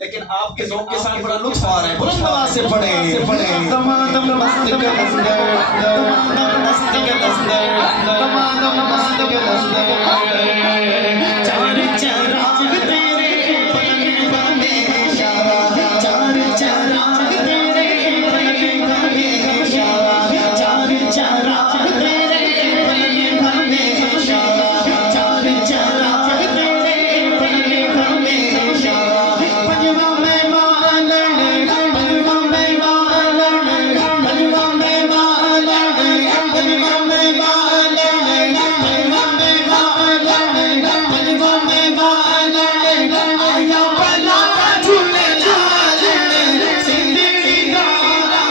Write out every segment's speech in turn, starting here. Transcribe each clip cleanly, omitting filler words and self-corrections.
लेकिन आपके ज़ौक़ के साथ बड़ा लुत्फ़ आ रहा है। बुलंद आवाज़ से पढ़े दमादम मस्त के लंदर दमादम मस्त के लंदर दमादम मस्त के लंदर चार चराग तेरे पलक में इशारा चार चराग तेरे पलक में इशारा चार चराग तेरे पलक में इशारा चार चराग तेरे पलक में इशारा पंजवा में मालन पंजवा में मालन पंजवा में मालन पंजवा में मालन पंजवा में मालन पंजवा में मालन आया पला झूले लाल सिंदड़ी दारा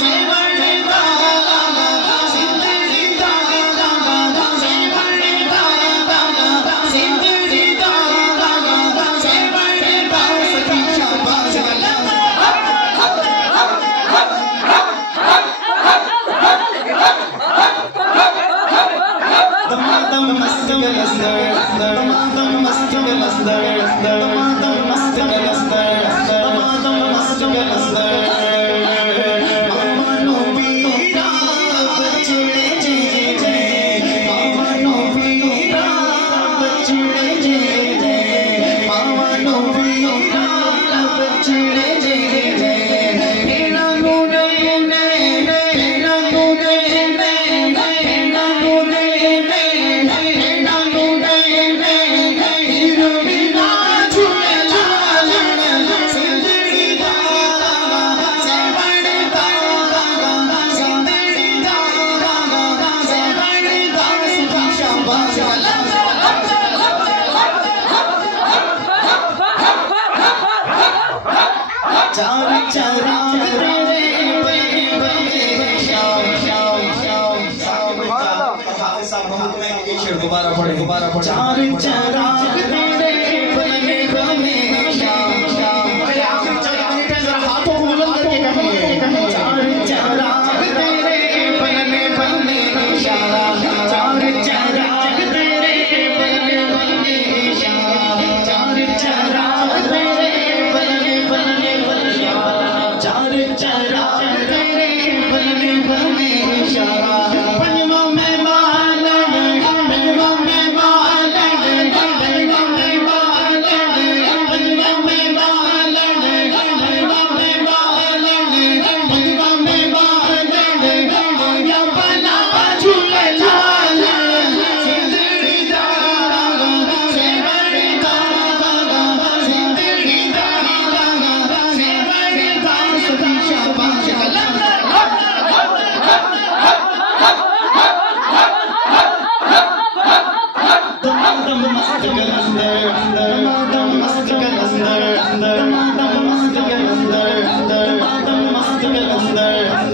सेवड़ी दारा सिंदड़ी दारा सेवड़ी दारा सिंदड़ी दारा सेवड़ी दारा सखी शाबाश दमादम मस्त के लंदर दमादम मस्त के लंदर दमादम मस्त के लंदर दमादम मस्त के लंदर मामनो पीरा बचड़े जे जे मामनो पीरा बचड़े जे जे मामनो पीरा बचड़े जे जे हेना गुने ने हेना गुने ने हेना गुने ने हेना गुने ने हीरो बिना झूले लाल सिंदड़ी दारा सेवड़ी दारा सिंदड़ी दारा सेवड़ी दारा सखी शाबाश चार चराग तेरे शाम शाम शाम दोबारा पढ़े चार चराग तेरे पलक में शाम शाम जरा हाथों को बुलंद करके कहिए चार चराग तेरे पलक में इशारा चार चराग तेरे पलक में इशारा चार चराग तेरे पलक में इशारा चार चराग तेरे पलक में इशारा पंजवा में मालन पंजवा में मालन पंजवा अंदर